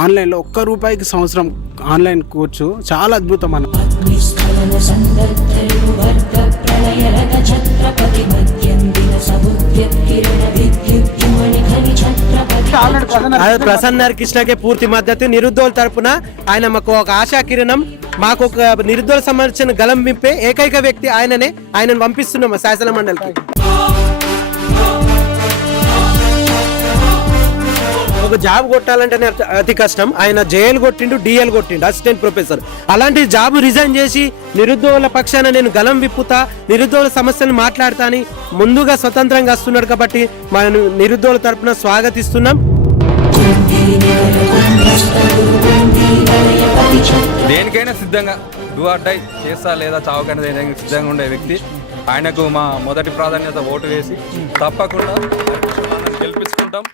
ఆన్లైన్లో ₹1 సంవత్సరం online course చాలా అద్భుతం అన్న. ప్రసన్న కృష్ణకే పూర్తి మద్దతు. నిరుద్యోగుల తరపున ఆయన మాకు ఒక ఆశా కిరణం, మాకు ఒక నిరుద్యోగులకు సంబంధించిన గలం వింపే ఏకైక వ్యక్తి ఆయననే. ఆయనను పంపిస్తున్నాం శాసన మండలికి. ఒక జాబ్ కొట్టాలంటేనే అతి కష్టం. ఆయన జేఎల్ కొట్టిండు, డిఎల్ కొట్టిండు, అసిస్టెంట్ ప్రొఫెసర్. అలాంటి జాబ్ రిజైన్ చేసి నిరుద్యోగుల పక్షాన నేను గలం విప్పుతా, నిరుద్యోగుల సమస్యలు మాట్లాడతా అని ముందుగా స్వతంత్రంగా వస్తున్నాడు. కాబట్టి మనం నిరుద్యోగుల తరపున స్వాగతిస్తున్నాం. దేనికైనా సిద్ధంగా డూ ఆర్ డై చేస్తా లేదా చావకైనా సిద్ధంగా ఉండే వ్యక్తి. ఆయనకు మా మొదటి ప్రాధాన్యత ఓటు వేసి తప్పకుండా గెలిపించుకుంటాం.